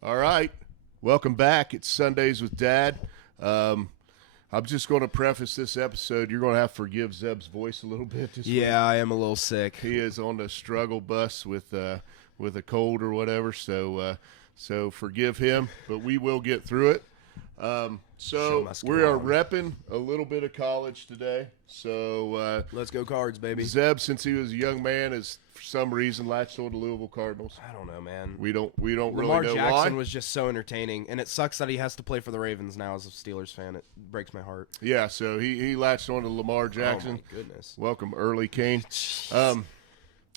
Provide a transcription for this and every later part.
All right. Welcome back. It's Sundays with Dad. I'm just going to preface this episode. You're going to have to forgive Zeb's voice a little bit this week. Yeah, I am a little sick. He is on the struggle bus with a cold or whatever, so forgive him, but we will get through it. So we are repping a little bit of college today. So let's go Cards, baby. Zeb, since he was a young man, is for some reason latched on to Louisville Cardinals. I don't know, man. We don't really know why. Lamar Jackson was just so entertaining, and it sucks that he has to play for the Ravens now as a Steelers fan. It breaks my heart. Yeah, so he latched on to Lamar Jackson. Oh my goodness. Welcome, early Kane.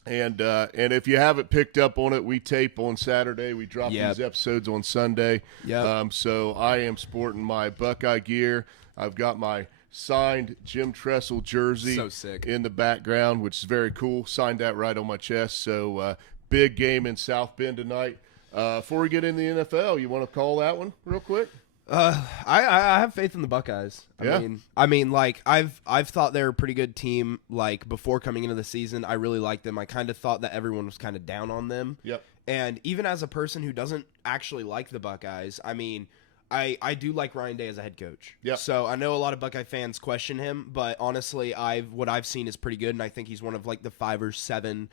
And if you haven't picked up on it, we tape on Saturday. We drop these episodes on Sunday. Yep. So I am sporting my Buckeye gear. I've got my signed Jim Tressel jersey in the background, which is very cool. Signed that right on my chest. So big game in South Bend tonight. Before we get into the NFL, you want to call that one real quick? I have faith in the Buckeyes. Yeah. I mean, like I've thought they were a pretty good team. Like before coming into the season, I really liked them. I kind of thought that everyone was kind of down on them. Yep. And even as a person who doesn't actually like the Buckeyes, I mean, I do like Ryan Day as a head coach. Yeah. So I know a lot of Buckeye fans question him, but honestly, what I've seen is pretty good, and I think he's one of like the 5 or 7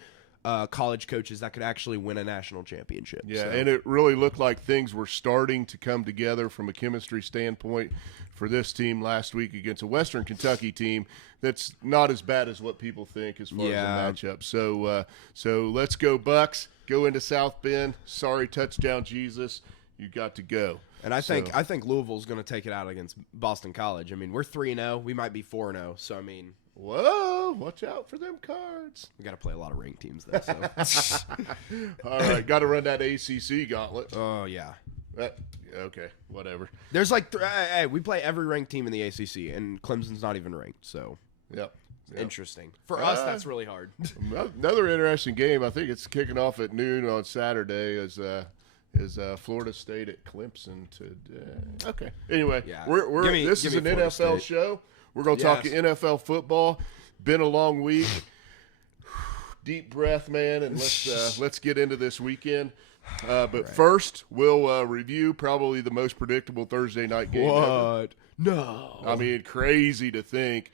college coaches that could actually win a national championship. Yeah, so. And it really looked like things were starting to come together from a chemistry standpoint for this team last week against a Western Kentucky team that's not as bad as what people think as far as the matchup. So let's go Bucks. Go into South Bend. Sorry, touchdown Jesus. You got to go. And I think Louisville's going to take it out against Boston College. I mean, we're 3-0. We might be 4-0. So I mean. Whoa, watch out for them Cards. We got to play a lot of ranked teams, though. So. All right, got to run that ACC gauntlet. Oh, yeah. Okay, whatever. There's like, we play every ranked team in the ACC, and Clemson's not even ranked, so. Yep. Interesting. For us, that's really hard. Another interesting game. I think it's kicking off at noon on Saturday is Florida State at Clemson today. Okay. Anyway, this is an NFL show. We're going to talk NFL football. Been a long week. Deep breath, man, and let's get into this weekend. But first, we'll review probably the most predictable Thursday night game ever. No. I mean, crazy to think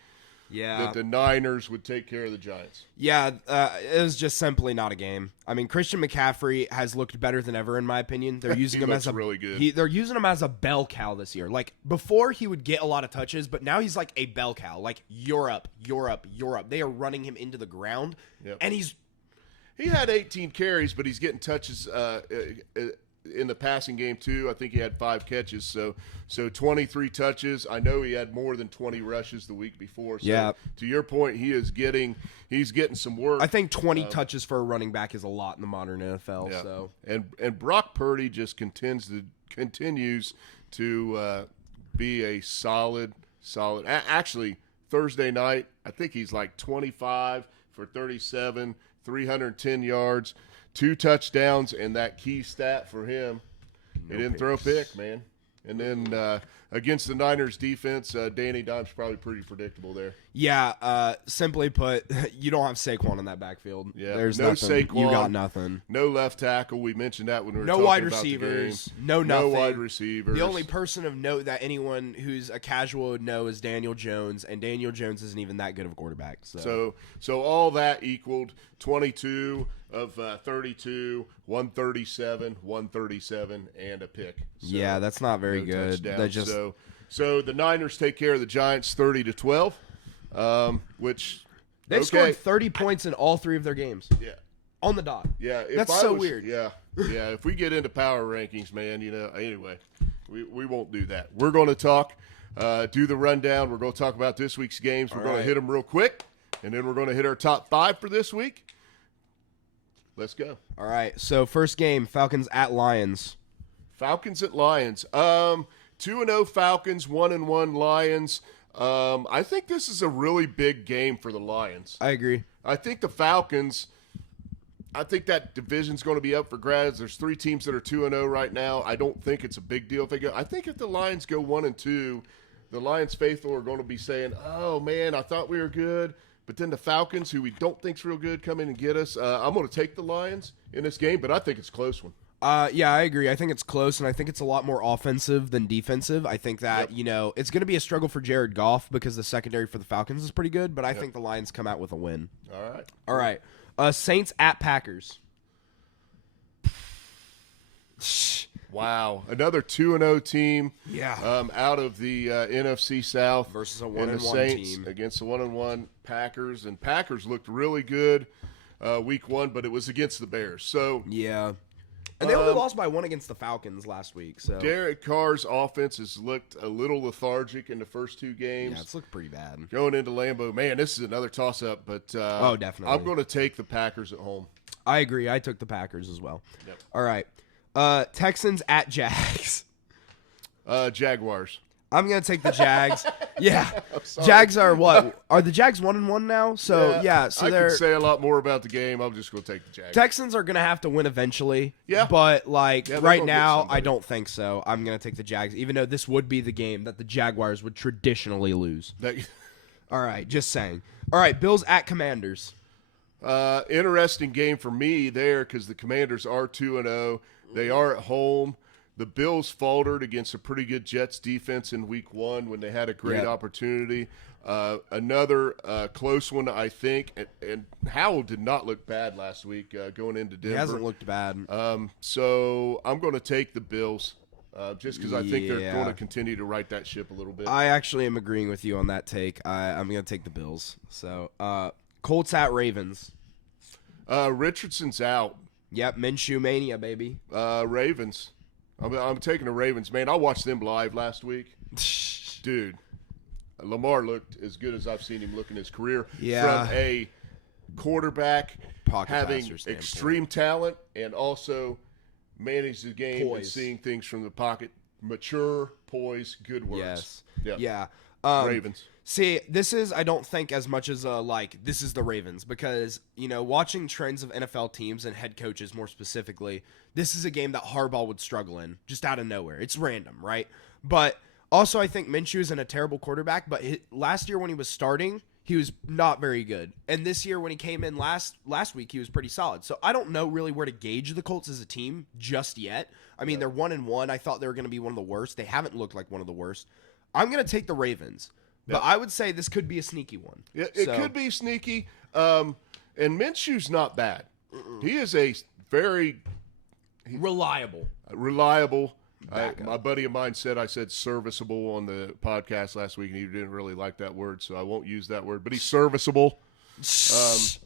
that the Niners would take care of the Giants. Yeah, it was just simply not a game. I mean, Christian McCaffrey has looked better than ever, in my opinion. They're using him as really good. They're using him as a bell cow this year. Like before, he would get a lot of touches, but now he's like a bell cow. Like you're up. They are running him into the ground, and he had 18 carries, but he's getting touches in the passing game too. I think he had 5 catches, so 23 touches. I know he had more than 20 rushes the week before. So to your point, he's getting some work. I think 20 touches for a running back is a lot in the modern NFL. Yeah. So and Brock Purdy just continues to be a solid. Actually, Thursday night, I think he's like 25 for 37, 310 yards. 2 touchdowns, and that key stat for him, he didn't throw a pick, man. And then against the Niners defense, Danny Dimes probably pretty predictable there. Yeah, simply put, you don't have Saquon in that backfield. Yeah, there's no nothing. Saquon. You got nothing. No left tackle. We mentioned that when we were no talking wide about receivers. the game. No nothing. No wide receivers. The only person of note that anyone who's a casual would know is Daniel Jones, and Daniel Jones isn't even that good of a quarterback. So all that equaled 22 of 32, 137, 137, and a pick. So yeah, that's not very good. That just so the Niners take care of the Giants 30-12, which they've scored 30 points in all 3 of their games. Yeah, on the dot. Yeah, that's so weird. Yeah. If we get into power rankings, man, anyway, we won't do that. We're going to talk, do the rundown. We're going to talk about this week's games. We're going to hit them real quick, and then we're going to hit our top 5 for this week. Let's go. All right. So first game, Falcons at Lions. Falcons at Lions. 2-0 Falcons, 1-1 Lions. I think this is a really big game for the Lions. I agree. I think the Falcons, I think that division's going to be up for grabs. There's 3 teams that are 2-0 right now. I don't think it's a big deal if they go. I think if the Lions go 1-2, the Lions faithful are going to be saying, "Oh man, I thought we were good." But then the Falcons, who we don't think's real good, come in and get us. I'm going to take the Lions in this game, but I think it's a close one. Yeah, I agree. I think it's close, and I think it's a lot more offensive than defensive. I think that, it's going to be a struggle for Jared Goff because the secondary for the Falcons is pretty good, but I think the Lions come out with a win. All right. Saints at Packers. Wow. Another 2-0 team. Yeah. Out of the NFC South. Versus a 1-1 team. Against the 1-1 Packers. And Packers looked really good week 1, but it was against the Bears. So yeah. And they only lost by 1 against the Falcons last week. So Derek Carr's offense has looked a little lethargic in the first 2 games. Yeah, it's looked pretty bad. Going into Lambeau, man, this is another toss-up. But definitely. I'm going to take the Packers at home. I agree. I took the Packers as well. Yep. All right. Texans at Jags. Jaguars. I'm going to take the Jags. Yeah. Jags are what? Are the Jags 1-1 now? So, so I they're... could say a lot more about the game. I'm just going to take the Jags. Texans are going to have to win eventually. Yeah. But, right now, I don't. don't think so. I'm going to take the Jags, even though this would be the game that the Jaguars would traditionally lose. All right. Just saying. All right. Bills at Commanders. Interesting game for me there because the Commanders are 2-0. They are at home. The Bills faltered against a pretty good Jets defense in week 1 when they had a great opportunity. Another close one, I think. And Howell did not look bad last week going into Denver. He hasn't looked bad. So I'm going to take the Bills just because I think they're going to continue to right that ship a little bit. I actually am agreeing with you on that take. I'm going to take the Bills. So Colts at Ravens. Richardson's out. Yep, Minshew mania, baby. Ravens. I'm taking the Ravens, man. I watched them live last week. Dude, Lamar looked as good as I've seen him look in his career. Yeah. From a quarterback Pocket having extreme talent and also manage the game and Poise. seeing things from the pocket. Mature, poise, good words. Yes. Yeah. Ravens. See, this is, I don't think as much as this is the Ravens because, watching trends of NFL teams and head coaches more specifically, this is a game that Harbaugh would struggle in just out of nowhere. It's random, right? But also I think Minshew isn't a terrible quarterback, but last year when he was starting, he was not very good. And this year when he came in last week, he was pretty solid. So I don't know really where to gauge the Colts as a team just yet. I mean, they're 1-1. I thought they were going to be one of the worst. They haven't looked like one of the worst. I'm going to take the Ravens. But I would say this could be a sneaky one. Yeah, it could be sneaky. And Minshew's not bad. He is a very reliable. My buddy of mine said I said serviceable on the podcast last week, and he didn't really like that word, so I won't use that word. But he's serviceable.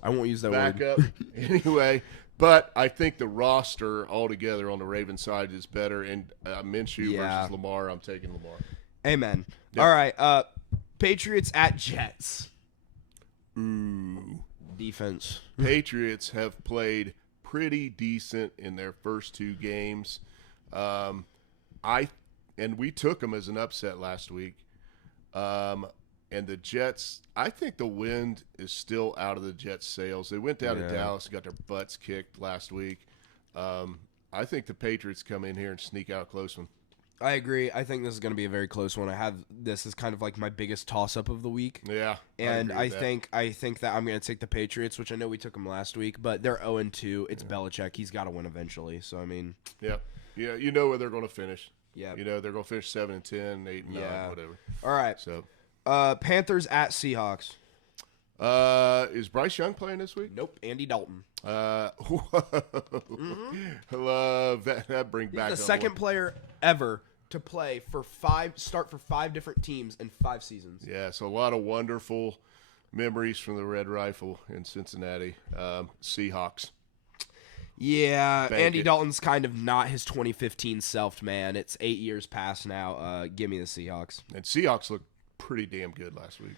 I won't use that word. Backup. Anyway, but I think the roster altogether on the Ravens side is better. And Minshew versus Lamar, I'm taking Lamar. Amen. Yep. All right. Patriots at Jets. Ooh. Defense. Patriots have played pretty decent in their first 2 games. And we took them as an upset last week. And the Jets, I think the wind is still out of the Jets' sails. They went down to Dallas and got their butts kicked last week. I think the Patriots come in here and sneak out a close one. I agree. I think this is going to be a very close one. I have this as kind of like my biggest toss-up of the week. Yeah, and I think that I'm going to take the Patriots, which I know we took them last week, but they're 0-2. It's Belichick. He's got to win eventually. So I mean, yeah, you know where they're going to finish. Yeah, they're going to finish 7-10, 8-9, whatever. All right. So, Panthers at Seahawks. Is Bryce Young playing this week? Nope. Andy Dalton. Love that. That brings back the second player ever to start for 5 different teams in 5 seasons. Yeah, so a lot of wonderful memories from the Red Rifle in Cincinnati. Seahawks. Yeah, Andy Dalton's kind of not his 2015 self, man. It's 8 years past now. Give me the Seahawks. And Seahawks looked pretty damn good last week.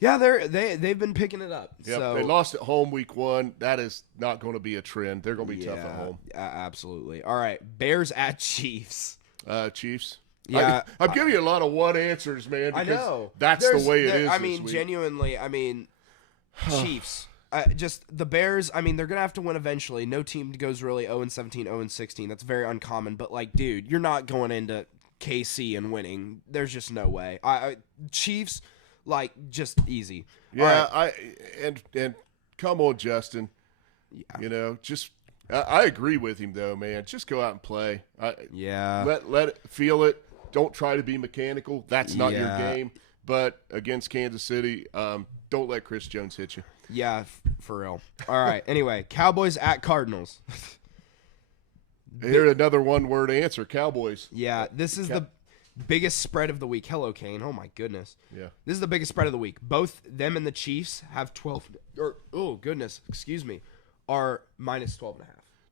Yeah, they've been picking it up. Yep, so. They lost at home week 1. That is not going to be a trend. They're going to be tough at home. Absolutely. All right, Bears at Chiefs. Chiefs. Yeah, I'm giving you a lot of what answers, man. I know. That's the way it is. I mean, genuinely. I mean, Chiefs. Just the Bears. I mean, they're gonna have to win eventually. No team goes really 0-17, 0-16. That's very uncommon. But dude, you're not going into KC and winning. There's just no way. Chiefs, just easy. Yeah. Right. And come on, Justin. Yeah. Just I agree with him though, man. Just go out and play. Yeah. Let it, feel it. Don't try to be mechanical. That's not your game. But against Kansas City, don't let Chris Jones hit you. Yeah, for real. All right. Anyway, Cowboys at Cardinals. Here's another one-word answer, Cowboys. Yeah, this is the biggest spread of the week. Hello, Kane. Oh, my goodness. Yeah. This is the biggest spread of the week. Both them and the Chiefs have 12 – oh, goodness. Excuse me. Are minus 12.5.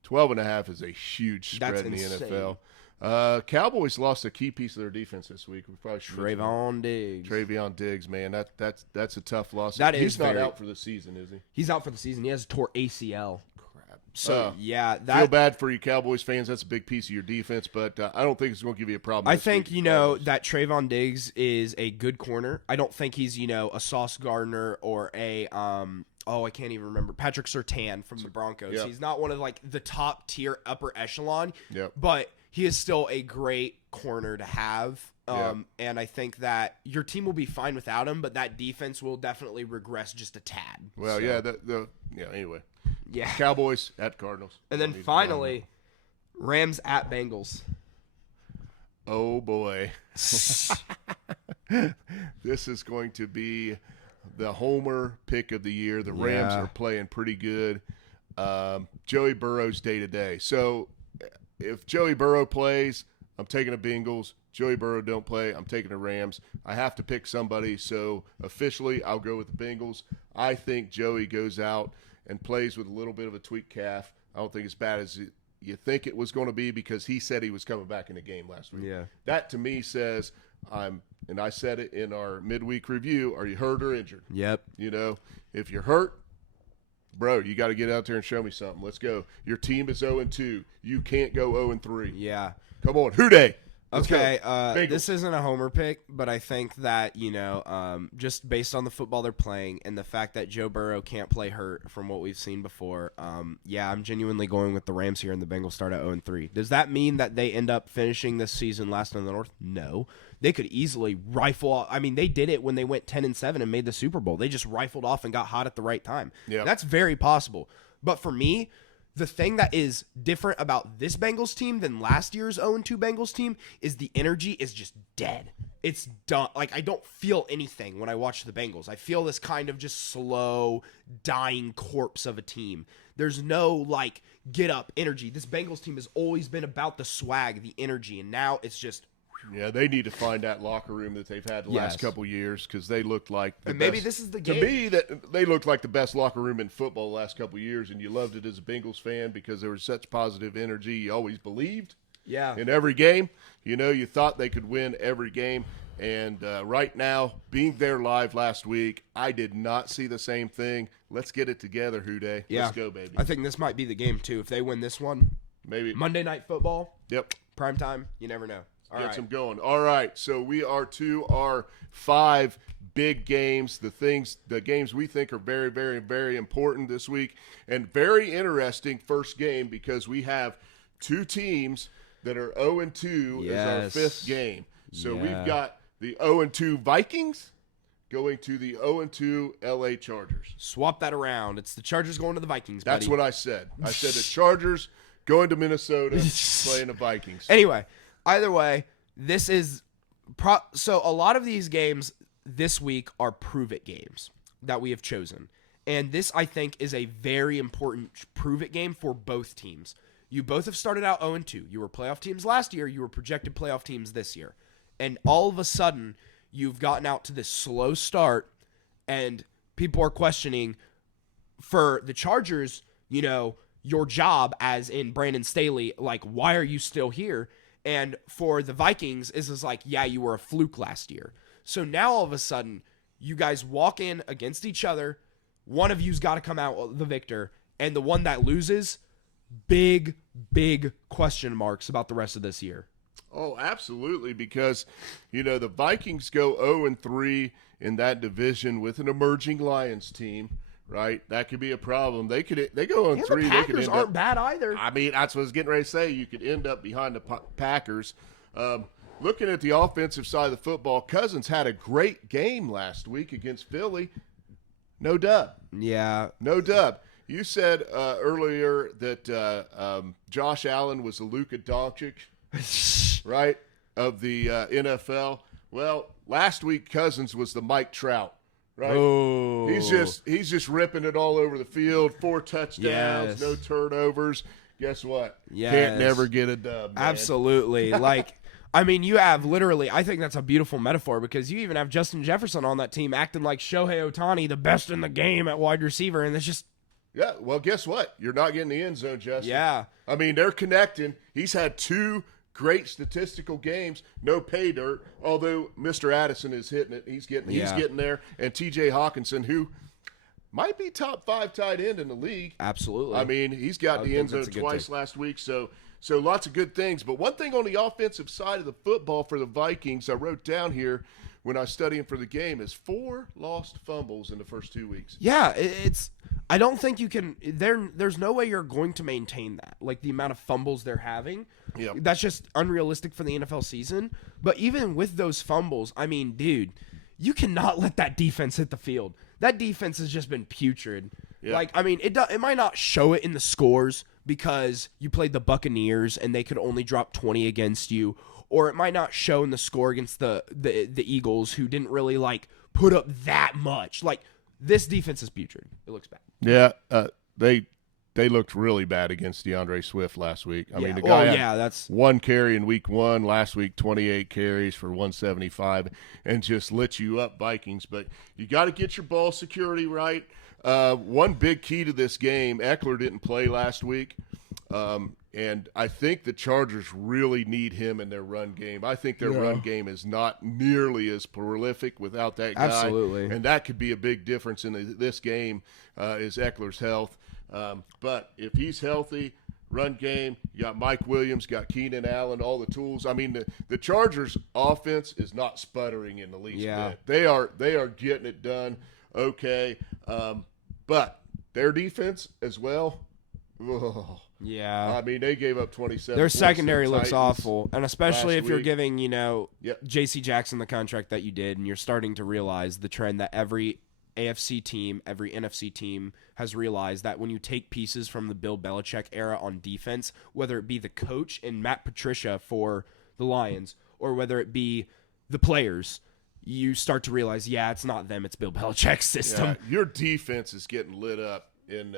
12.5 is a huge spread in the NFL. Cowboys lost a key piece of their defense this week. We probably Trayvon Diggs. Trayvon Diggs, man, that's a tough loss. He's not out for the season, is he? He's out for the season. He has tore ACL. Crap. So feel bad for you Cowboys fans. That's a big piece of your defense, but I don't think it's going to give you a problem. I think that Trayvon Diggs is a good corner. I don't think he's a Sauce Gardner or a I can't even remember. Patrick Surtain from the Broncos. Yep. He's not one of the top tier upper echelon. Yep. But he is still a great corner to have. And I think that your team will be fine without him, but that defense will definitely regress just a tad. Well, anyway. Yeah. Cowboys at Cardinals. And then finally, Rams at Bengals. Oh boy. This is going to be the homer pick of the year. The Rams are playing pretty good. Joey Burrow's day-to-day. So if Joey Burrow plays, I'm taking the Bengals. Joey Burrow don't play, I'm taking the Rams. I have to pick somebody, so officially I'll go with the Bengals. I think Joey goes out and plays with a little bit of a tweaked calf. I don't think it's bad as you think it was going to be because he said he was coming back in the game last week. Yeah. That to me says and I said it in our midweek review, are you hurt or injured? Yep. If you're hurt, bro, you got to get out there and show me something. Let's go. Your team is 0-2. You can't go 0-3. Yeah. Come on. Hooday. Okay, this isn't a homer pick, but I think that, just based on the football they're playing and the fact that Joe Burrow can't play hurt from what we've seen before, I'm genuinely going with the Rams here and the Bengals start at 0-3. Does that mean that they end up finishing this season last in the North? No. They could easily rifle off. I mean, they did it when they went 10-7 and made the Super Bowl. They just rifled off and got hot at the right time. Yeah. That's very possible. But for me, the thing that is different about this Bengals team than last year's 0-2 Bengals team is the energy is just dead. It's done. I don't feel anything when I watch the Bengals. I feel this kind of just slow, dying corpse of a team. There's no, get up energy. This Bengals team has always been about the swag, the energy, and now it's just... Yeah, they need to find that locker room that they've had the last couple years because they looked like the best. Maybe this is the game. To me, that they looked like the best locker room in football the last couple years, and you loved it as a Bengals fan because there was such positive energy. You always believed in every game. You thought they could win every game. And right now, being there live last week, I did not see the same thing. Let's get it together, Houday. Yeah. Let's go, baby. I think this might be the game, too. If they win this one, maybe Monday Night Football. Yep. Prime time. You never know. Gets them going. All right, so we are to our 5 big games, the games we think are very, very, very important this week, and very interesting first game because we have 2 teams that are 0-2 as our 5th game. So we've got the 0-2 Vikings going to the 0-2 LA Chargers. Swap that around. It's the Chargers going to the Vikings, buddy. That's what I said. I said the Chargers going to Minnesota playing the Vikings. Anyway. Either way, this is so a lot of these games this week are prove-it games that we have chosen. And this, I think, is a very important prove-it game for both teams. You both have started out 0-2. You were playoff teams last year. You were projected playoff teams this year. And all of a sudden, you've gotten out to this slow start, and people are questioning, for the Chargers, your job, as in Brandon Staley, why are you still here? And for the Vikings, is you were a fluke last year. So now all of a sudden, you guys walk in against each other. One of you's got to come out the victor. And the one that loses, big, big question marks about the rest of this year. Oh, absolutely. Because, the Vikings go 0-3 in that division with an emerging Lions team. Right, that could be a problem. They go on 3. The Packers aren't bad either. I mean, that's what I was getting ready to say. You could end up behind the Packers. Looking at the offensive side of the football, Cousins had a great game last week against Philly. No dub. Yeah, no dub. You said earlier that Josh Allen was the Luka Doncic, right, of the NFL. Well, last week Cousins was the Mike Trout, right? Oh. He's just ripping it all over the field. 4 touchdowns, no turnovers. Guess what? Yes. Can't never get a dub, man. Absolutely. Like, I mean, you have literally, I think that's a beautiful metaphor because you even have Justin Jefferson on that team acting like Shohei Ohtani, the best in the game at wide receiver, and it's just. Yeah, well, guess what? You're not getting the end zone, Justin. Yeah. I mean, they're connecting. He's had 2 great statistical games, no pay dirt, although Mr. Addison is hitting it. He's getting there. And T.J. Hawkinson, who might be top 5 tight end in the league. Absolutely. I mean, he's got the end zone twice last week, so lots of good things. But one thing on the offensive side of the football for the Vikings, I wrote down here when I was studying for the game, is 4 lost fumbles in the first 2 weeks. Yeah, it's. I don't think you can. There's no way you're going to maintain that. Like the amount of fumbles they're having. Yeah, that's just unrealistic for the NFL season. But even with those fumbles, I mean, dude, you cannot let that defense hit the field. That defense has just been putrid. Yeah. Like, I mean, it might not show it in the scores because you played the Buccaneers and they could only drop 20 against you, or it might not show in the score against the Eagles, who didn't really like put up that much. Like, this defense is putrid. It looks bad. Yeah, they looked really bad against DeAndre Swift last week. I mean, the guy had that's 1 carry in week 1, last week 28 carries for 175, and just lit you up, Vikings. But you got to get your ball security right. One big key to this game, Eckler didn't play last week, and I think the Chargers really need him in their run game. I think their run game is not nearly as prolific without that guy. Absolutely. And that could be a big difference in this game is Eckler's health. But if he's healthy, run game, you got Mike Williams, got Keenan Allen, all the tools. I mean, the Chargers' offense is not sputtering in the least bit. They are getting it done okay. But their defense as well, yeah. I mean, they gave up 27. Their secondary looks awful, and especially if you're week. giving, J.C. Jackson the contract that you did, and you're starting to realize the trend that every AFC team, every NFC team has realized that when you take pieces from the Bill Belichick era on defense, whether it be the coach and Matt Patricia for the Lions, or whether it be the players, you start to realize, it's not them, it's Bill Belichick's system. Yeah, your defense is getting lit up in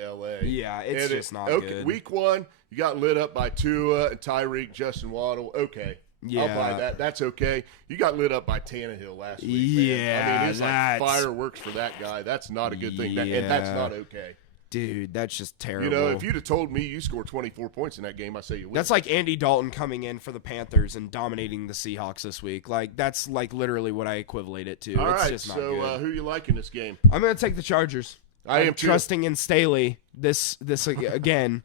L.A. Yeah, it's just not good. Week 1, you got lit up by Tua and Tyreek, Justin Waddle. Okay. Yeah. I'll buy that. That's okay. You got lit up by Tannehill last week. Yeah. Man. I mean, it's like fireworks for that guy. That's not a good thing. And that's not okay. Dude, that's just terrible. If you'd have told me you scored 24 points in that game, I say you would. That's like Andy Dalton coming in for the Panthers and dominating the Seahawks this week. Like, that's like literally what I equivalate it to. All it's right, just not so good. who you like in this game? I'm going to take the Chargers. I am trusting in Staley this again,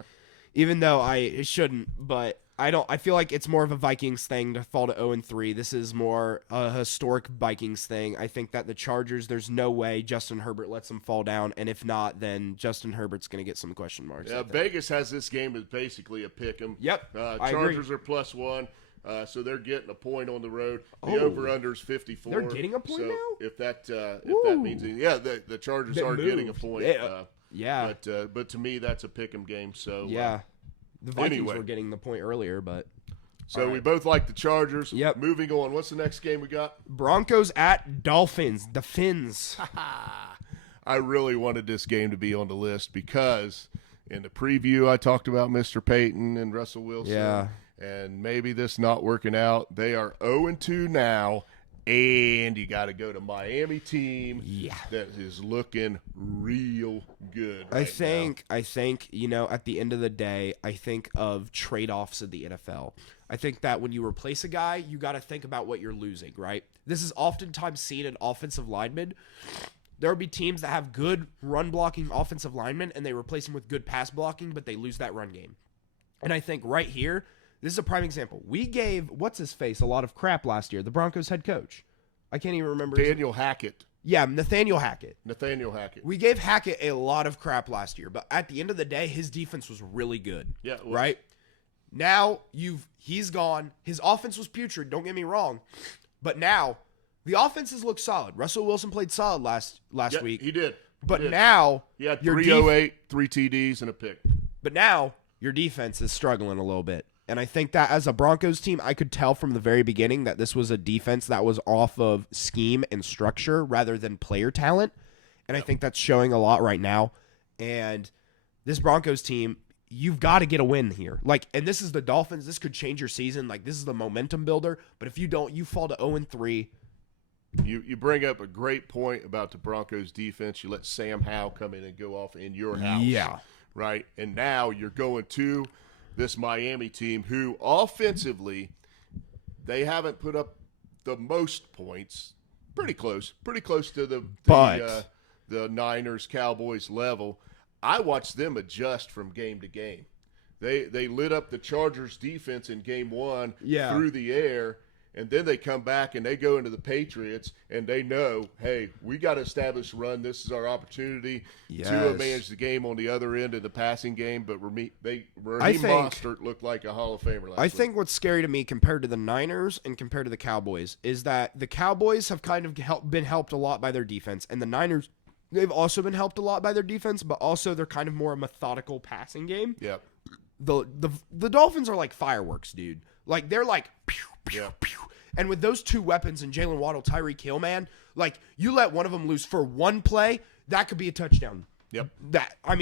even though I shouldn't, but I feel like it's more of a Vikings thing to fall to 0-3. This is more a historic Vikings thing. I think that the Chargers, there's no way Justin Herbert lets them fall down, and if not, then Justin Herbert's going to get some question marks. Yeah, Vegas has this game as basically a pick 'em. Yep, Chargers are +1. So they're getting a point on the road. The over/under is 54. They're getting a point now? If that means anything. Yeah, the Chargers are getting a point. Yeah. But to me, that's a pick'em game. So yeah, the Vikings were getting the point earlier, but. So we both like the Chargers. Yep. Moving on. What's the next game we got? Broncos at Dolphins. The Fins. I really wanted this game to be on the list because in the preview I talked about Mr. Payton and Russell Wilson. Yeah. And maybe this not working out. They are 0-2 now, and you got to go to Miami team that is looking real good right I think, at the end of the day, I think of trade-offs in the NFL. I think that when you replace a guy, you got to think about what you're losing, right? This is oftentimes seen in offensive linemen. There will be teams that have good run-blocking offensive linemen, and they replace them with good pass-blocking, but they lose that run game. And I think right here, this is a prime example. We gave what's-his-face a lot of crap last year, the Broncos head coach. I can't even remember. Nathaniel Hackett. Yeah, Nathaniel Hackett. We gave Hackett a lot of crap last year, but at the end of the day, his defense was really good. Yeah, right? Now he's gone. His offense was putrid, don't get me wrong. But now the offenses look solid. Russell Wilson played solid last week. He did. But now he had 308, 3 TDs, and a pick. But now your defense is struggling a little bit. And I think that as a Broncos team, I could tell from the very beginning that this was a defense that was off of scheme and structure rather than player talent. And I think that's showing a lot right now. And this Broncos team, you've got to get a win here. Like, and this is the Dolphins. This could change your season. Like, this is the momentum builder. But if you don't, you fall to 0-3. You bring up a great point about the Broncos defense. You let Sam Howell come in and go off in your house. Yeah. Right? And now you're going to this Miami team who offensively, they haven't put up the most points. Pretty close to the Niners, Cowboys level. I watched them adjust from game to game. They lit up the Chargers defense in game one through the air. And then they come back and they go into the Patriots and they know, hey, we got to establish a run. This is our opportunity to manage the game on the other end of the passing game. But Raheem Mostert looked like a Hall of Famer last week. I think what's scary to me compared to the Niners and compared to the Cowboys is that the Cowboys have kind of been helped a lot by their defense. And the Niners, they've also been helped a lot by their defense, but also they're kind of more a methodical passing game. Yep. The Dolphins are like fireworks, dude. Like, they're like, pew, pew, pew. And with those two weapons and Jalen Waddle, Tyreek Hill, man, like, you let one of them loose for one play, that could be a touchdown. Yep.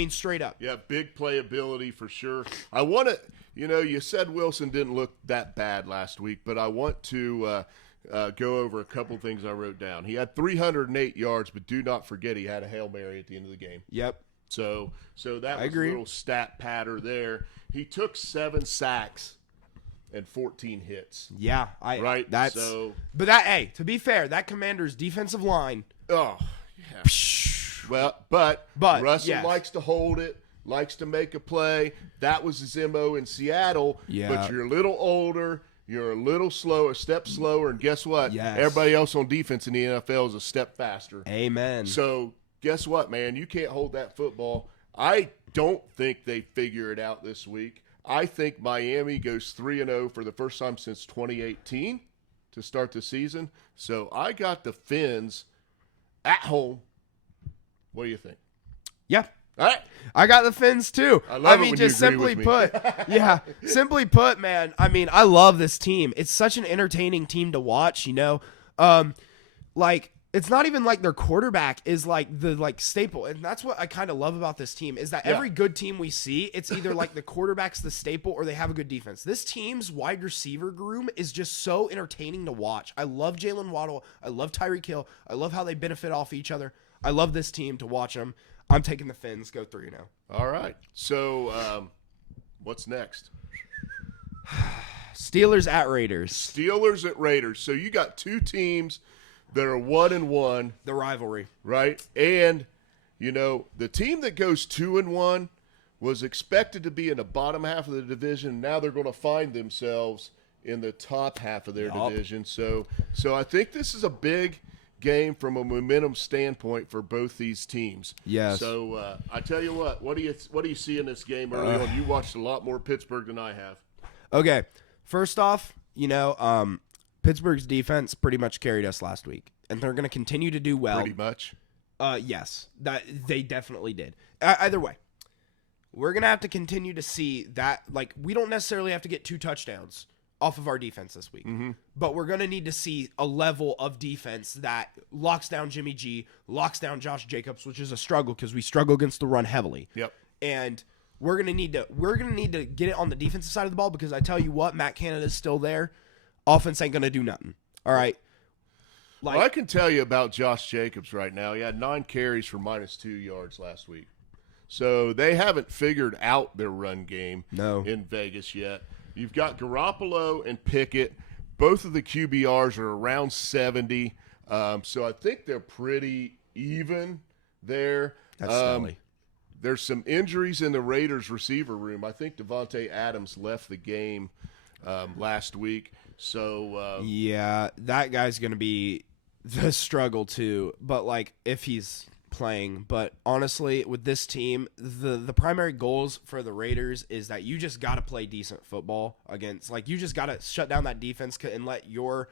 Straight up. Yeah, big playability for sure. I want to, you said Wilson didn't look that bad last week, but I want to go over a couple things I wrote down. He had 308 yards, but do not forget he had a Hail Mary at the end of the game. Yep. So that was a little stat patter there. He took 7 sacks and 14 hits. Yeah, right. To be fair, that Commanders' defensive line. Oh, yeah. Well, but Russell likes to hold it, likes to make a play. That was his MO in Seattle. Yeah. But you're a little older, you're a little slower, a step slower, and guess what? Yes. Everybody else on defense in the NFL is a step faster. Amen. So guess what, man? You can't hold that football. I don't think they figure it out this week. I think Miami goes 3-0 for the first time since 2018 to start the season. So I got the Fins at home. What do you think? Yeah. All right. I got the Fins too. I mean, just simply put, simply put, man. I mean, I love this team. It's such an entertaining team to watch, it's not even like their quarterback is like the staple. And that's what I kind of love about this team is that every good team we see, it's either like the quarterback's the staple or they have a good defense. This team's wide receiver groom is just so entertaining to watch. I love Jalen Waddle. I love Tyreek Hill. I love how they benefit off each other. I love this team to watch them. I'm taking the Fins. Go 3-0. All right. So what's next? Steelers at Raiders. Steelers at Raiders. So you got two teams that are 1-1. The rivalry. Right? And, the team that goes 2-1 was expected to be in the bottom half of the division. Now they're going to find themselves in the top half of their division. So I think this is a big game from a momentum standpoint for both these teams. Yes. So I tell you what do you see in this game early on? You watched a lot more Pittsburgh than I have. Okay. First off, Pittsburgh's defense pretty much carried us last week, and they're going to continue to do well. Pretty much? Yes, that they definitely did. Either way, we're going to have to continue to see that. Like, we don't necessarily have to get 2 touchdowns off of our defense this week, but we're going to need to see a level of defense that locks down Jimmy G, locks down Josh Jacobs, which is a struggle because we struggle against the run heavily. Yep. And we're going to need to get it on the defensive side of the ball because I tell you what, Matt Canada's still there. Offense ain't going to do nothing. All right. Well, I can tell you about Josh Jacobs right now. He had 9 carries for -2 yards last week. So they haven't figured out their run game in Vegas yet. You've got Garoppolo and Pickett. Both of the QBRs are around 70. So I think they're pretty even there. That's silly. There's some injuries in the Raiders receiver room. I think Devontae Adams left the game last week. So yeah, that guy's going to be the struggle too. But if he's playing, but honestly, with this team, the primary goals for the Raiders is that you just got to play decent football against. You just got to shut down that defense and let your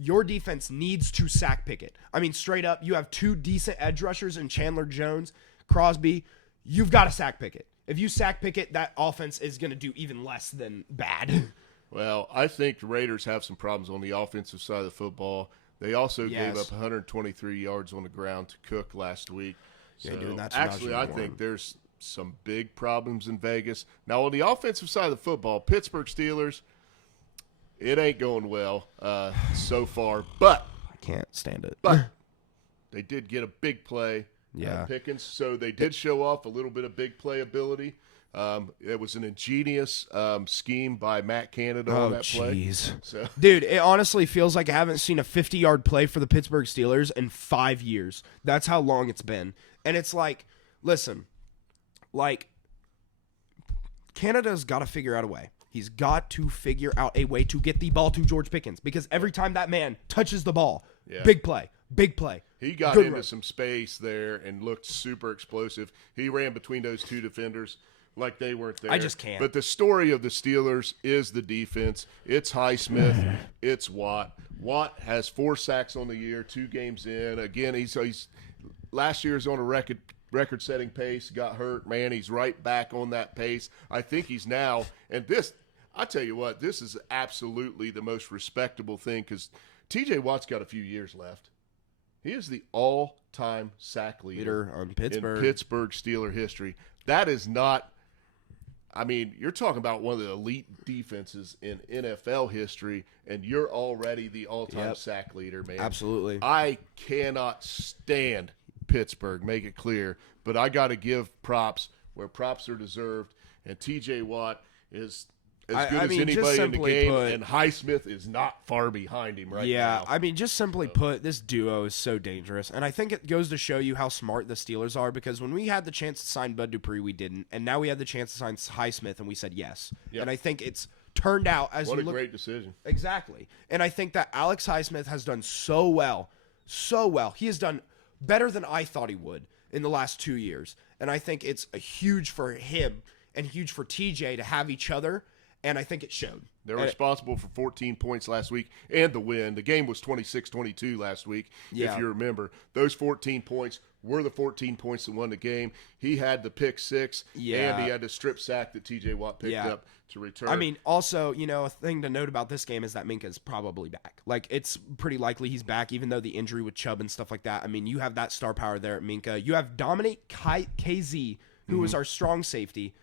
your defense needs to sack Pickett. I mean, straight up, you have 2 decent edge rushers in Chandler Jones, Crosby. You've got to sack Pickett. If you sack Pickett, that offense is going to do even less than bad. Well, I think the Raiders have some problems on the offensive side of the football. They also gave up 123 yards on the ground to Cook last week. So actually, I think there's some big problems in Vegas. Now, on the offensive side of the football, Pittsburgh Steelers, it ain't going well so far. But I can't stand it. But they did get a big play. Yeah. Pickens, so they did show off a little bit of big play ability. It was an ingenious scheme by Matt Canada on that play. So. Dude, it honestly feels like I haven't seen a 50-yard play for the Pittsburgh Steelers in 5 years. That's how long it's been. And it's like, listen, like, Canada's got to figure out a way. He's got to figure out a way to get the ball to George Pickens, because every time that man touches the ball, big play. Big play. He got into some space there and looked super explosive. He ran between those 2 defenders like they weren't there. I just can't. But the story of the Steelers is the defense. It's Highsmith. It's Watt. Watt has 4 sacks on the year, 2 games in. Again, he's last year's on a record-setting pace. Got hurt. Man, he's right back on that pace. I think he's now. And this, I tell you what, this is absolutely the most respectable thing, because T.J. Watt's got a few years left. He is the all-time sack leader on Pittsburgh. in Pittsburgh Steeler history. That is not – I mean, you're talking about one of the elite defenses in NFL history, and you're already the all-time sack leader, man. Absolutely. I cannot stand Pittsburgh, make it clear, but I got to give props where props are deserved, and T.J. Watt is – as good as anybody in the game, and Highsmith is not far behind him right now. Yeah, I mean, just simply put, this duo is so dangerous, and I think it goes to show you how smart the Steelers are, because when we had the chance to sign Bud Dupree, we didn't, and now we had the chance to sign Highsmith, and we said yes. Yep. And I think it's turned out as what a great decision. Exactly. And I think that Alex Highsmith has done so well. He has done better than I thought he would in the last 2 years, and I think it's huge for him and huge for TJ to have each other. And I think it showed. They're responsible for 14 points last week and the win. The game was 26-22 last week, if you remember. Those 14 points were the 14 points that won the game. He had the pick 6, and he had the strip sack that T.J. Watt picked up to return. I mean, also, a thing to note about this game is that Minka's probably back. Like, it's pretty likely he's back, even though the injury with Chubb and stuff like that. I mean, you have that star power there at Minka. You have Dominic KZ, who is our strong safety.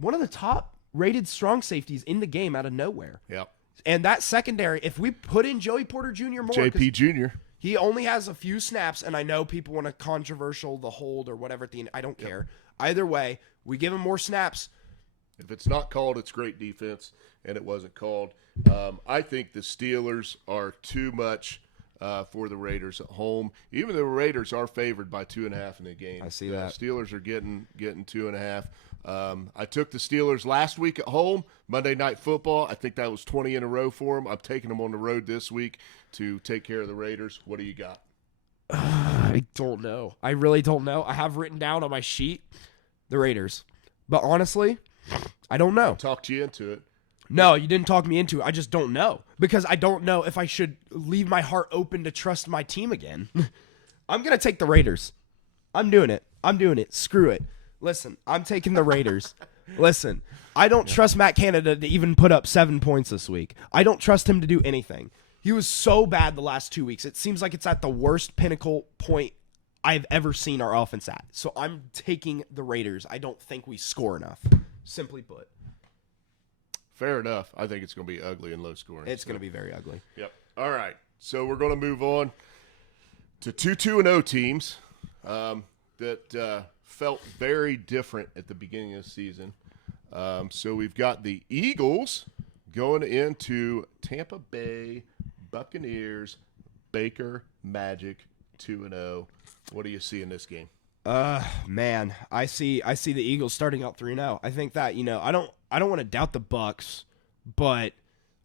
One of the top rated strong safeties in the game out of nowhere. Yep. And that secondary, if we put in Joey Porter Jr. more, JP Jr. He only has a few snaps, and I know people want to controversial the hold or whatever at the end. I don't care. Either way, we give him more snaps. If it's not called, it's great defense, and it wasn't called. I think the Steelers are too much for the Raiders at home. Even the Raiders are favored by 2.5 in the game. I see that. Steelers are getting 2.5. I took the Steelers last week at home, Monday Night Football. I think that was 20 in a row for them. I'm taking them on the road this week to take care of the Raiders. What do you got? I don't know. I really don't know. I have written down on my sheet the Raiders. But honestly, I don't know. I talked you into it. No, you didn't talk me into it. I just don't know. Because I don't know if I should leave my heart open to trust my team again. I'm going to take the Raiders. I'm doing it. Screw it. Listen, I'm taking the Raiders. Listen, I don't trust Matt Canada to even put up 7 points this week. I don't trust him to do anything. He was so bad the last 2 weeks. It seems like it's at the worst pinnacle point I've ever seen our offense at. So I'm taking the Raiders. I don't think we score enough, simply put. Fair enough. I think it's going to be ugly and low scoring. It's going to be very ugly. Yep. All right. So we're going to move on to 2-2-0 teams that felt very different at the beginning of the season. So we've got the Eagles going into Tampa Bay Buccaneers, Baker Magic 2-0. What do you see in this game? Man, I see the Eagles starting out 3-0. I think that, I don't want to doubt the Bucs, but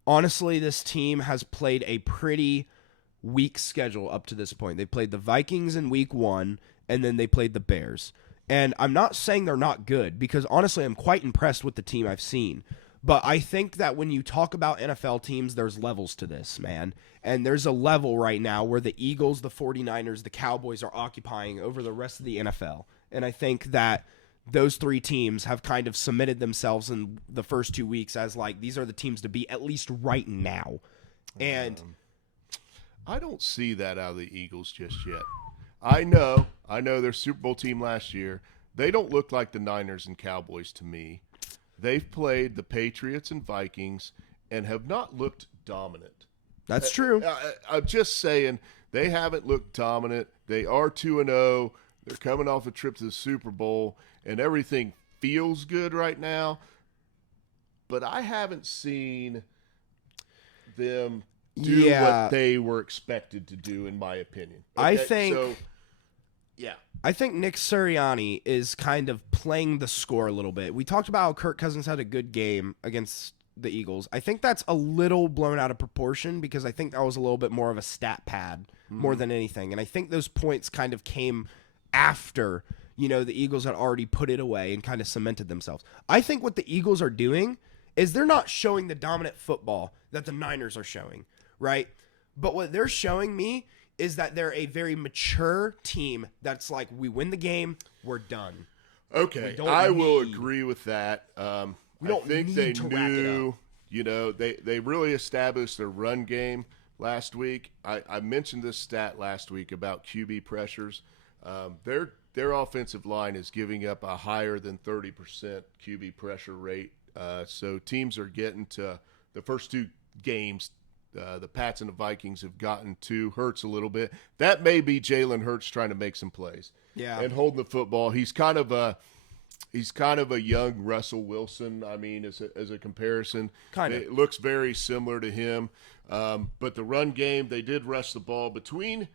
honestly, this team has played a pretty weak schedule up to this point. They played the Vikings in week 1, and then they played the Bears. And I'm not saying they're not good, because honestly, I'm quite impressed with the team I've seen. But I think that when you talk about NFL teams, there's levels to this, man. And there's a level right now where the Eagles, the 49ers, the Cowboys are occupying over the rest of the NFL. And I think that those three teams have kind of cemented themselves in the first 2 weeks as like, these are the teams to beat, at least right now. And I don't see that out of the Eagles just yet. I know their Super Bowl team last year. They don't look like the Niners and Cowboys to me. They've played the Patriots and Vikings and have not looked dominant. That's true. I'm just saying they haven't looked dominant. They are 2-0. They're coming off a trip to the Super Bowl, and everything feels good right now. But I haven't seen them do what they were expected to do, in my opinion. Okay? I think Nick Sirianni is kind of playing the score a little bit. We talked about how Kirk Cousins had a good game against the Eagles. I think that's a little blown out of proportion because I think that was a little bit more of a stat pad more than anything. And I think those points kind of came after, the Eagles had already put it away and kind of cemented themselves. I think what the Eagles are doing is they're not showing the dominant football that the Niners are showing, right? But what they're showing me is that they're a very mature team that's like, we win the game, we're done. Okay, I will agree with that. I think they knew, they really established their run game last week. I mentioned this stat last week about QB pressures. Their offensive line is giving up a higher than 30% QB pressure rate. So teams are getting to the first two games. The Pats and the Vikings have gotten to Hurts a little bit. That may be Jalen Hurts trying to make some plays. Yeah. And holding the football. He's kind of a young Russell Wilson. I mean, as a comparison, it looks very similar to him. But the run game, they did rush the ball between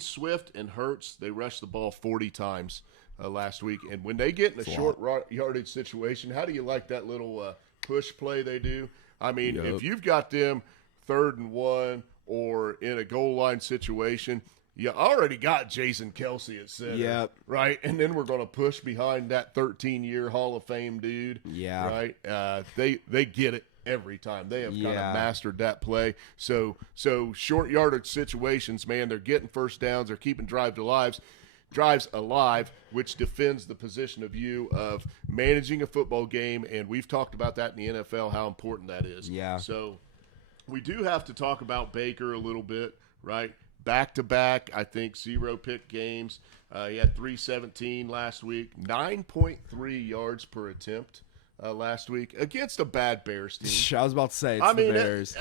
Swift and Hurts. They rushed the ball 40 times last week. And when they get in a short yardage situation, how do you like that little push play they do? I mean, if you've got them 3rd and 1 or in a goal line situation, you already got Jason Kelce at center, right? And then we're going to push behind that 13-year Hall of Fame dude, right? They get it every time. They have kind of mastered that play. So short yardage situations, man, they're getting first downs, they're keeping drives alive, which defends the position of view of managing a football game, and we've talked about that in the NFL, how important that is. Yeah. So we do have to talk about Baker a little bit, right? Back-to-back, I think, 0-pick games. He had 317 last week, 9.3 yards per attempt last week against a bad Bears team. I was about to say, the Bears.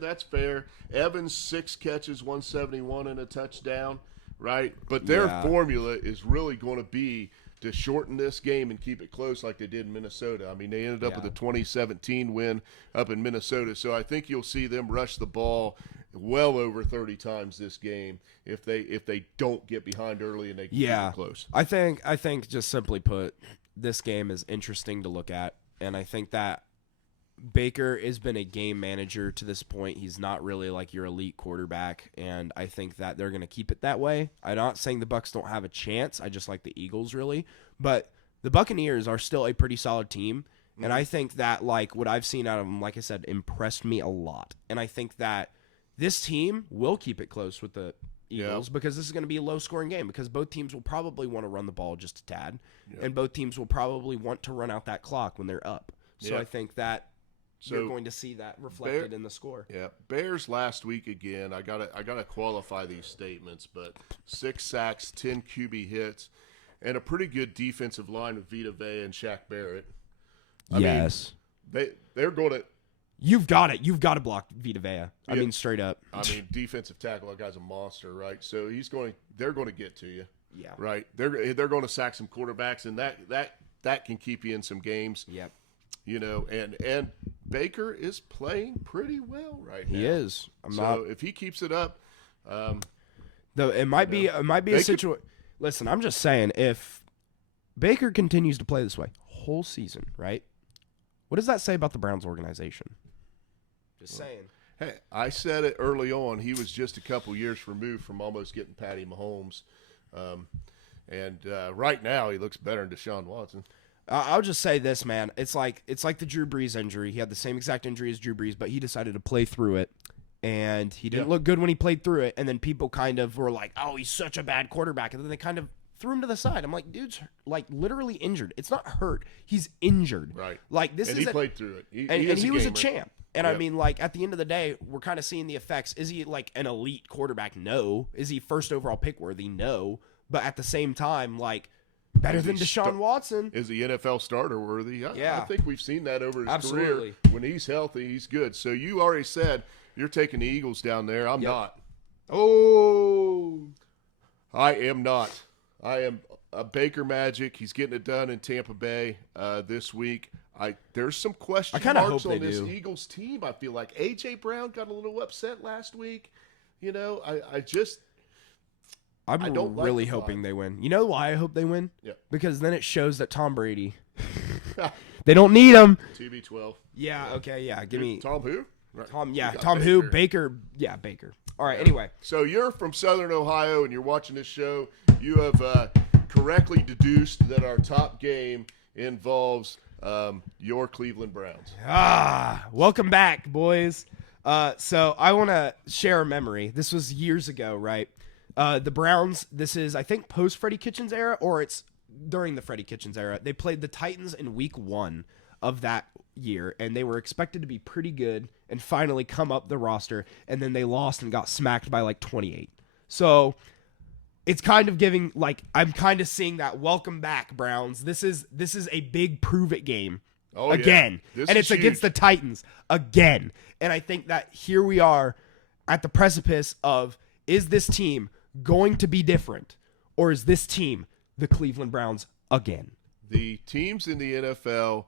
That's fair. Evans, 6 catches, 171 and a touchdown, right? But their formula is really going to be to shorten this game and keep it close like they did in Minnesota. I mean, they ended up with a 2017 win up in Minnesota. So I think you'll see them rush the ball well over 30 times this game if they don't get behind early and they keep it close. I think just simply put, this game is interesting to look at, and I think that Baker has been a game manager to this point. He's not really like your elite quarterback, and I think that they're going to keep it that way. I'm not saying the Bucs don't have a chance. I just like the Eagles, really. But the Buccaneers are still a pretty solid team, and I think that, like, what I've seen out of them, like I said, impressed me a lot. And I think that this team will keep it close with the Eagles because this is going to be a low-scoring game because both teams will probably want to run the ball just a tad, and both teams will probably want to run out that clock when they're up. So I think that you're going to see that reflected in the score. Yeah, Bears last week again. I gotta qualify these statements, but 6 sacks, 10 QB hits, and a pretty good defensive line with Vita Vea and Shaq Barrett. I mean, they're going to. You've got it. You've got to block Vita Vea. I mean, straight up. I mean, defensive tackle. That guy's a monster, right? So they're going to get to you. Yeah. Right. They're going to sack some quarterbacks, and that can keep you in some games. Yep. And Baker is playing pretty well right now. He is. If he keeps it up, it might be a situation. Listen, I'm just saying, if Baker continues to play this way whole season, right? What does that say about the Browns organization? Just saying. Hey, I said it early on. He was just a couple years removed from almost getting Patty Mahomes, and right now he looks better than Deshaun Watson. I'll just say this, man. It's like the Drew Brees injury. He had the same exact injury as Drew Brees, but he decided to play through it. And he didn't look good when he played through it. And then people kind of were like, oh, he's such a bad quarterback. And then they kind of threw him to the side. I'm like, dude's like literally injured. It's not hurt. He's injured. Right. Like this and is he played through it. He was a champ. And I mean, like at the end of the day, we're kind of seeing the effects. Is he like an elite quarterback? No. Is he first overall pick worthy? No. But at the same time, like better than Deshaun Watson. Is the NFL starter worthy? I think we've seen that over his career. When he's healthy, he's good. So you already said you're taking the Eagles down there. I'm not. Oh. I am not. I am Baker Magic. He's getting it done in Tampa Bay this week. There's some question marks on this Eagles team. I feel like A.J. Brown got a little upset last week. You know, I'm really hoping they win. You know why I hope they win? Yeah. Because then it shows that Tom Brady, they don't need him. TB12. Yeah, okay, yeah. Give me. Tom who? Tom who? Baker. Yeah, Baker. All right, anyway. So you're from Southern Ohio and you're watching this show. You have correctly deduced that our top game involves your Cleveland Browns. Welcome back, boys. So I want to share a memory. This was years ago, right? The Browns, this is, I think, post-Freddie Kitchens era, or it's during the Freddie Kitchens era. They played the Titans in week 1 of that year, and they were expected to be pretty good and finally come up the roster, and then they lost and got smacked by like 28. So it's kind of giving, like, I'm kind of seeing that welcome back, Browns. This is a big prove-it game again, and it's against the Titans again. And I think that here we are at the precipice of, is this team going to be different, or is this team the Cleveland Browns again? The teams in the NFL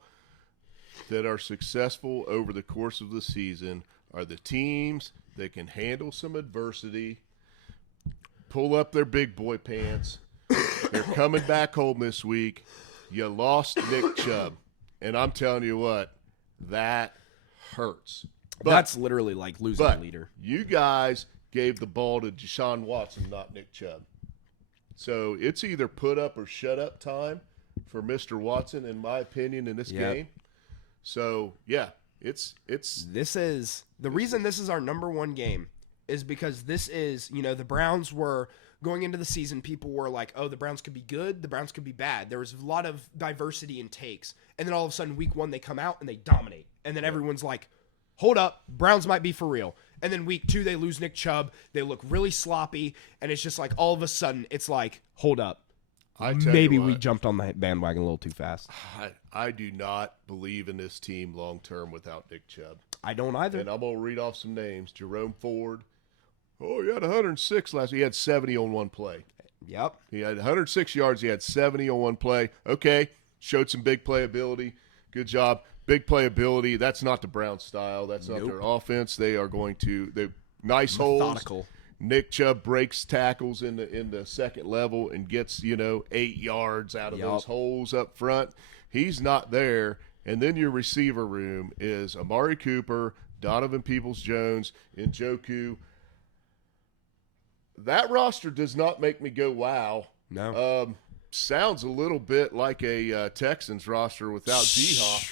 that are successful over the course of the season are the teams that can handle some adversity, pull up their big boy pants. They're coming back home this week. You lost Nick Chubb, and I'm telling you what, that hurts. But that's literally like losing a leader. You guys gave the ball to Deshaun Watson, not Nick Chubb. So it's either put up or shut up time for Mr. Watson, in my opinion, in this game. So, yeah, this is the reason this is our number one game is because this is, you know, the Browns were going into the season. People were like, oh, the Browns could be good. The Browns could be bad. There was a lot of diversity in takes. And then all of a sudden, week 1, they come out and they dominate. And then everyone's like, hold up, Browns might be for real. And then week 2, they lose Nick Chubb. They look really sloppy. And it's just like all of a sudden, it's like, hold up. Maybe we jumped on the bandwagon a little too fast. I do not believe in this team long-term without Nick Chubb. I don't either. And I'm going to read off some names. Jerome Ford. Oh, he had 106 last week. He had 70 on one play. Yep. He had 106 yards. He had 70 on one play. Okay, showed some big playability. Good job. Big playability. That's not the Browns style. That's not their offense. They are going to – they're nice methodical holes. Nick Chubb breaks tackles in the second level and gets, 8 yards out of those holes up front. He's not there. And then your receiver room is Amari Cooper, Donovan Peoples-Jones, Njoku. That roster does not make me go, wow. No. Sounds a little bit like a Texans roster without D-Hop.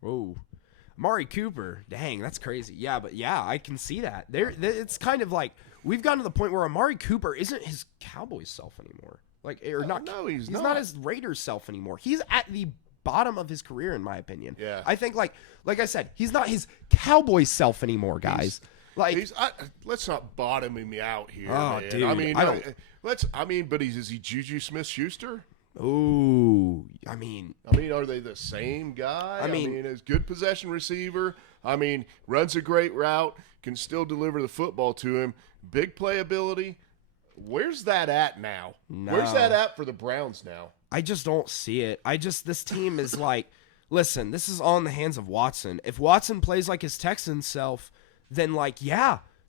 Whoa. Amari Cooper, dang, that's crazy. Yeah, but yeah, I can see that. It's kind of like we've gotten to the point where Amari Cooper isn't his Cowboys self anymore. No, he's not. He's not his Raiders self anymore. He's at the bottom of his career, in my opinion. Yeah. I think, like I said, he's not his Cowboys self anymore, guys. Let's not bottom him out here. Oh, man. dude, I mean, but is he Juju Smith-Schuster? Ooh, I mean, are they the same guy? I mean, as good possession receiver. I mean, runs a great route, can still deliver the football to him. Big playability. Where's that at now? No. Where's that at for the Browns now? I just don't see it. This team is like, listen, this is all in the hands of Watson. If Watson plays like his Texans self, then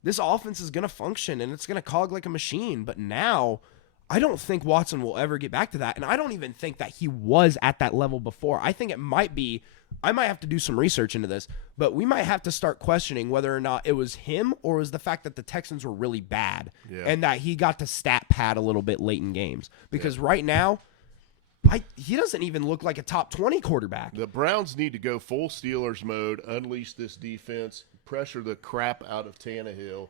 this offense is going to function and it's going to cog like a machine. But now, I don't think Watson will ever get back to that. And I don't even think that he was at that level before. I think it might be, I might have to do some research into this, but we might have to start questioning whether or not it was him or was the fact that the Texans were really bad and that he got to stat pad a little bit late in games. Because right now, he doesn't even look like a top 20 quarterback. The Browns need to go full Steelers mode, unleash this defense, pressure the crap out of Tannehill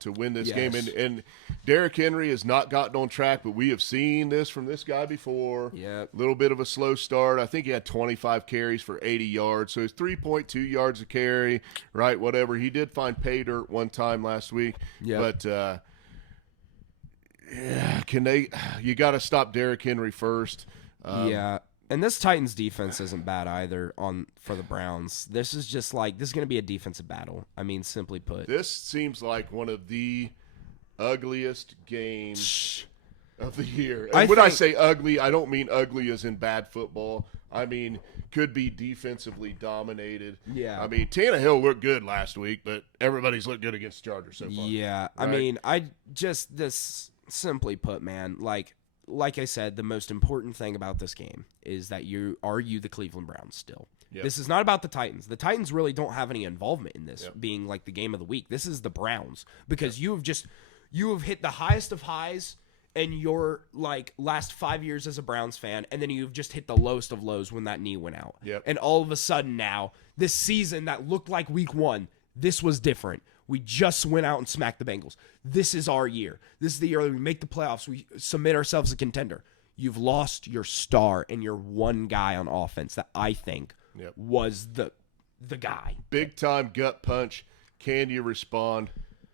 to win this game. And Derrick Henry has not gotten on track, but we have seen this from this guy before. Yeah. A little bit of a slow start. I think he had 25 carries for 80 yards, so it's 3.2 yards a carry, right, whatever. He did find pay dirt one time last week. But you got to stop Derrick Henry first. And this Titans defense isn't bad either for the Browns. This is going to be a defensive battle. I mean, simply put. This seems like one of the ugliest games of the year. And when I say ugly, I don't mean ugly as in bad football. I mean, could be defensively dominated. Yeah. I mean, Tannehill looked good last week, but everybody's looked good against the Chargers so far. Yeah. Right? I mean, this simply put, man, like I said, the most important thing about this game is that you the Cleveland Browns still. Yep. This is not about the Titans. The Titans really don't have any involvement in this being like the game of the week. This is the Browns because you have hit the highest of highs in your last 5 years as a Browns fan, and then you've just hit the lowest of lows when that knee went out. Yep. And all of a sudden now, this season that looked like week 1, this was different. We just went out and smacked the Bengals. This is our year. This is the year that we make the playoffs. We submit ourselves as a contender. You've lost your star and your one guy on offense that I think was the guy. Big time gut punch. Can you respond?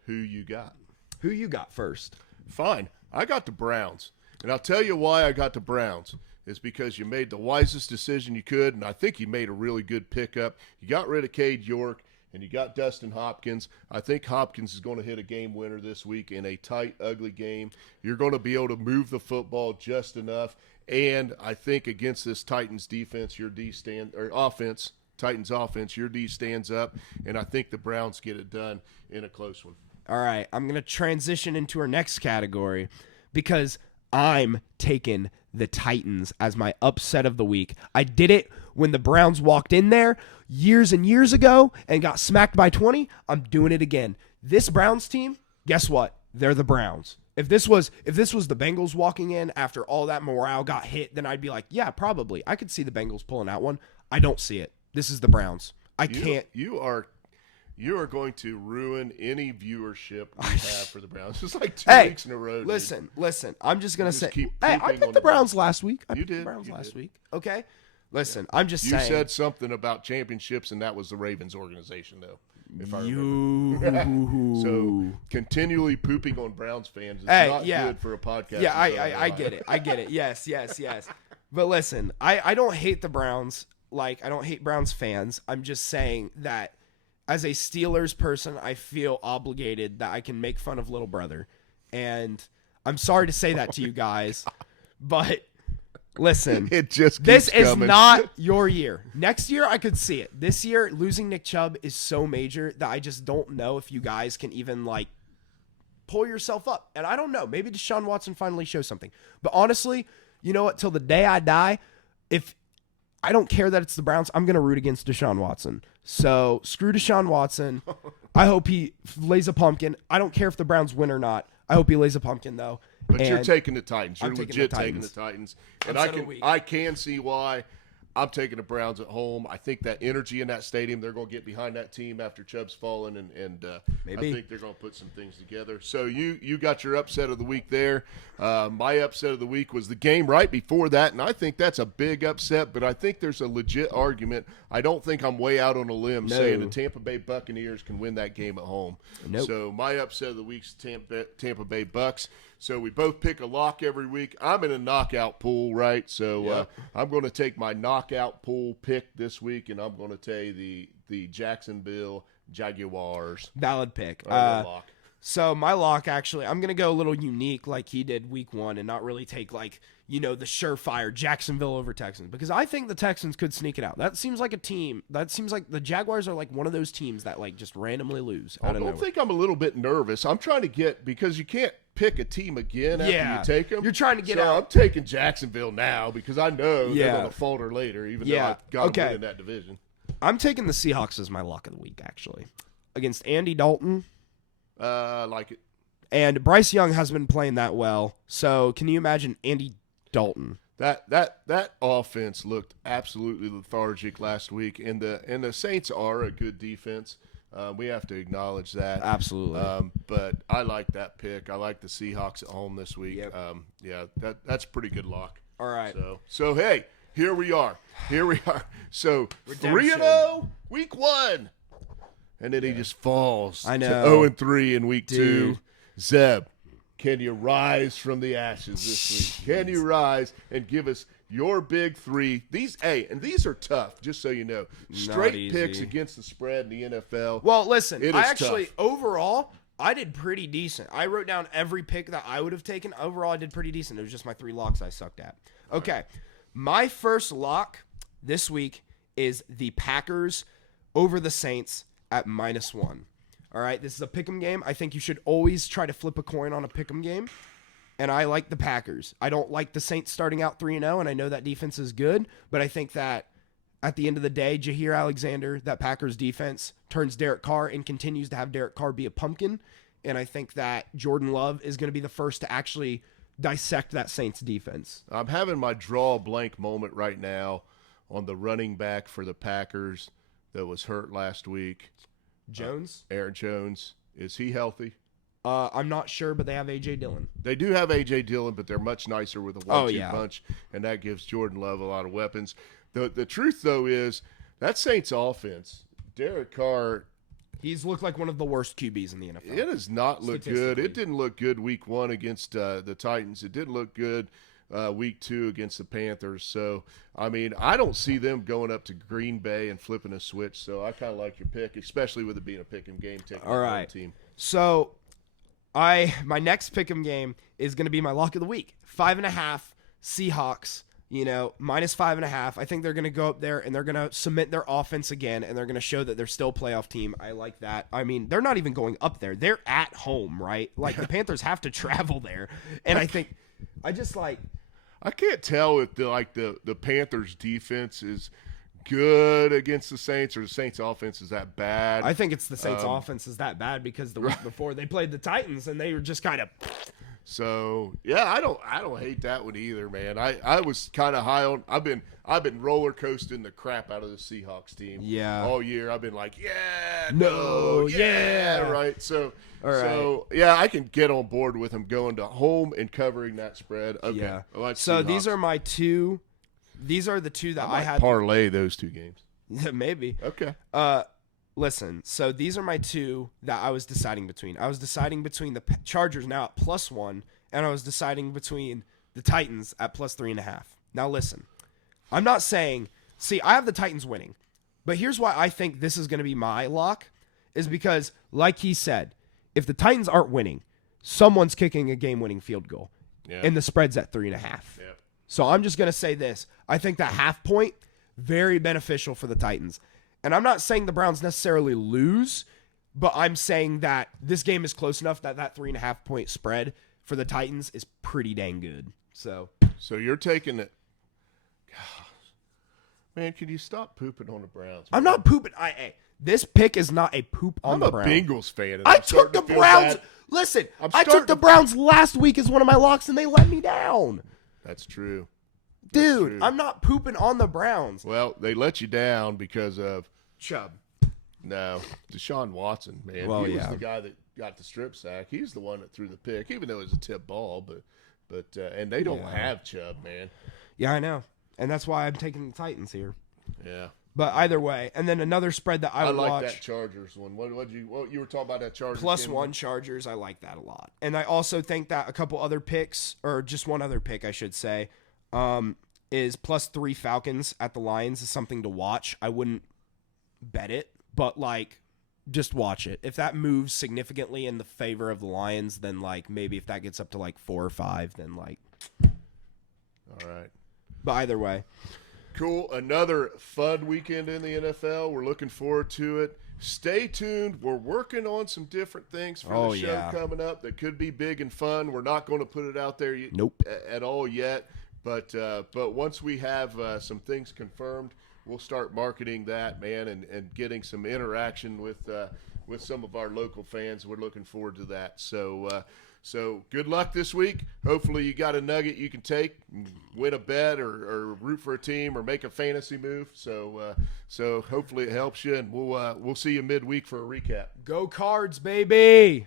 Who you got? Who you got first? Fine. I got the Browns. And I'll tell you why I got the Browns. It's because you made the wisest decision you could, and I think you made a really good pickup. You got rid of Cade York. And you got Dustin Hopkins. I think Hopkins is going to hit a game winner this week in a tight, ugly game. You're going to be able to move the football just enough. And I think against this Titans defense, Titans offense, your D stands up. And I think the Browns get it done in a close one. All right, I'm going to transition into our next category because I'm taking the Titans as my upset of the week. I did it when the Browns walked in there years and years ago and got smacked by 20. I'm doing it again. This Browns team, guess what? They're the Browns. If this was the Bengals walking in after all that morale got hit, then I'd be like, yeah, probably. I could see the Bengals pulling out one. I don't see it. This is the Browns. You are going to ruin any viewership we have for the Browns. It's like 2 weeks in a row. Listen. I'm just going to say, I picked the Browns last week. I picked the Browns last week. Okay? Listen, I'm just saying. You said something about championships, and that was the Ravens organization, though. If I remember. So continually pooping on Browns fans is not good for a podcast. Yeah, I get it. I get it. Yes. But listen, I don't hate the Browns. I don't hate Browns fans. I'm just saying that as a Steelers person, I feel obligated that I can make fun of little brother. And I'm sorry to say that to you guys, but listen, this is not your year. Next year, I could see it. This year, losing Nick Chubb is so major that I just don't know if you guys can even pull yourself up. And I don't know. Maybe Deshaun Watson finally shows something. But honestly, you know what? Till the day I die, if I don't care that it's the Browns, I'm going to root against Deshaun Watson. So screw Deshaun Watson. I hope he lays a pumpkin. I don't care if the Browns win or not. I hope he lays a pumpkin, though. But you're taking the Titans. You're legit taking the Titans. And I can see why. I'm taking the Browns at home. I think that energy in that stadium, they're going to get behind that team after Chubb's fallen, and I think they're going to put some things together. So you got your upset of the week there. My upset of the week was the game right before that, and I think that's a big upset, but I think there's a legit argument. I don't think I'm way out on a limb saying the Tampa Bay Buccaneers can win that game at home. Nope. So my upset of the week is Tampa Bay Bucks. So we both pick a lock every week. I'm in a knockout pool, right? So I'm going to take my knockout pool pick this week, and I'm going to take the Jacksonville Jaguars. Valid pick. Lock. So my lock, actually, I'm going to go a little unique like he did week 1 and not really take the surefire Jacksonville over Texans, because I think the Texans could sneak it out. That seems like a team. That seems like the Jaguars are one of those teams that just randomly lose out of nowhere. I think I'm a little bit nervous. I'm trying to because you can't pick a team again after you take them. You're trying to get out. I'm taking Jacksonville now because I know they're going to falter later, even though I got them in that division. I'm taking the Seahawks as my lock of the week, actually, against Andy Dalton. Like it. And Bryce Young hasn't been playing that well. So can you imagine Andy Dalton That offense looked absolutely lethargic last week, and the Saints are a good defense. We have to acknowledge that. Absolutely. But I like that pick. I like the Seahawks at home this week. Yep. That's pretty good lock. All right. So hey, here we are. So 3-0 week 1, and then he just falls. I know. To 0-3 in week 2. Zeb, can you rise from the ashes this week? Can you rise and give us your big 3? These are tough, just so you know. Straight picks against the spread in the NFL. Well, listen, overall, I did pretty decent. I wrote down every pick that I would have taken. Overall, I did pretty decent. It was just my 3 locks I sucked at. Okay, my first lock this week is the Packers over the Saints at -1. All right, this is a pick'em game. I think you should always try to flip a coin on a pick'em game. And I like the Packers. I don't like the Saints starting out 3-0, and I know that defense is good, but I think that at the end of the day, Jair Alexander, that Packers defense, turns Derek Carr and continues to have Derek Carr be a pumpkin. And I think that Jordan Love is going to be the first to actually dissect that Saints defense. I'm having my draw blank moment right now on the running back for the Packers that was hurt last week. Jones? Aaron Jones. Is he healthy? I'm not sure, but they have A.J. Dillon. They do have A.J. Dillon, but they're much nicer with a 1-2 punch, and that gives Jordan Love a lot of weapons. The truth, though, is that Saints offense, Derek Carr, he's looked like one of the worst QBs in the NFL. It does not look good. It didn't look good week 1 against the Titans. It didn't look good week 2 against the Panthers. So, I mean, I don't see them going up to Green Bay and flipping a switch. So I kind of like your pick, especially with it being a pick-em game. All right. Team. So my next pick'em game is going to be my lock of the week. 5.5 Seahawks, -5.5. I think they're going to go up there and they're going to cement their offense again, and they're going to show that they're still a playoff team. I like that. I mean, they're not even going up there. They're at home, right? Like, the Panthers have to travel there. And I think I can't tell if the Panthers defense is good against the Saints or the Saints offense is that bad. I think it's the Saints offense is that bad because the week before they played the Titans and they were just kind of. So yeah, I don't hate that one either, man. I was kind of high on. I've been roller coasting the crap out of the Seahawks team. Yeah. All year I've been like, right. So all right. So yeah, I can get on board with them going to home and covering that spread. Okay. Yeah. So Seahawks. These are my 2. These are the 2 that I had. Parlay those 2 games. Maybe. Okay. Listen. So these are my 2 that I was deciding between. I was deciding between the Chargers now at +1, and I was deciding between the Titans at +3.5. Now listen, I'm not saying. See, I have the Titans winning, but here's why I think this is going to be my lock, is because, like he said, if the Titans aren't winning, someone's kicking a game-winning field goal, and the spread's at 3.5. Yeah. So I'm just going to say this. I think that half point, very beneficial for the Titans. And I'm not saying the Browns necessarily lose, but I'm saying that this game is close enough that 3.5 point spread for the Titans is pretty dang good. So you're taking it. Gosh. Man, can you stop pooping on the Browns? I'm not pooping. This pick is not a poop on the Browns. I'm a Bengals fan. I took the Browns. Listen, I took the Browns last week as one of my locks, and they let me down. That's true. Dude, I'm not pooping on the Browns. Well, they let you down because of Chubb. No, Deshaun Watson, man. Well, he was the guy that got the strip sack. He's the one that threw the pick, even though it was a tip ball. But and they don't have Chubb, man. Yeah, I know, and that's why I'm taking the Titans here. Yeah. But either way, and then another spread that I would like watch. that Chargers one. What you were talking about that Chargers +1 Chargers. I like that a lot, and I also think that a couple other picks, or just one other pick, I should say, is +3 Falcons at the Lions is something to watch. I wouldn't bet it, but just watch it. If that moves significantly in the favor of the Lions, then maybe if that gets up to 4 or 5, then All right. But either way. Cool. Another fun weekend in the NFL. We're looking forward to it. Stay tuned. We're working on some different things for the show coming up that could be big and fun. We're not going to put it out there at all yet. But once we have some things confirmed, we'll start marketing that, man, and getting some interaction with some of our local fans. We're looking forward to that. So So good luck this week. Hopefully you got a nugget you can take, win a bet or root for a team or make a fantasy move. So hopefully it helps you, and we'll see you midweek for a recap. Go Cards, baby.